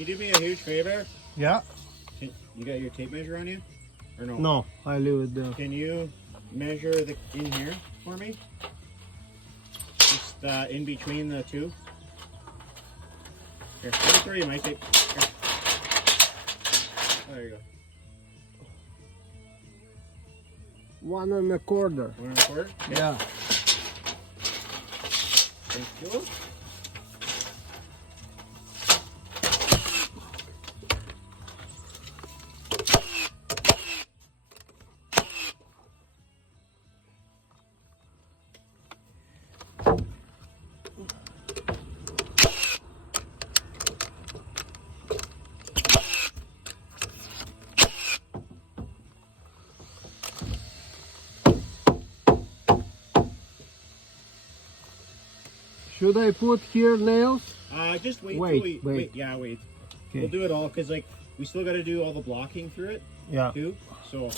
you do me a huge favor? Yeah. You got your tape measure on you? Or no? No, I leave it there. Can you measure the in here for me? Just in between the two. Here, let me throw you my tape. Here. Oh, there you go. 1 1/4. 1 1/4? Okay. Yeah. Thank you. Should I put here nails? Just wait. Wait. Yeah, wait. Okay. We'll do it all because like we still got to do all the blocking through it Yeah. too. So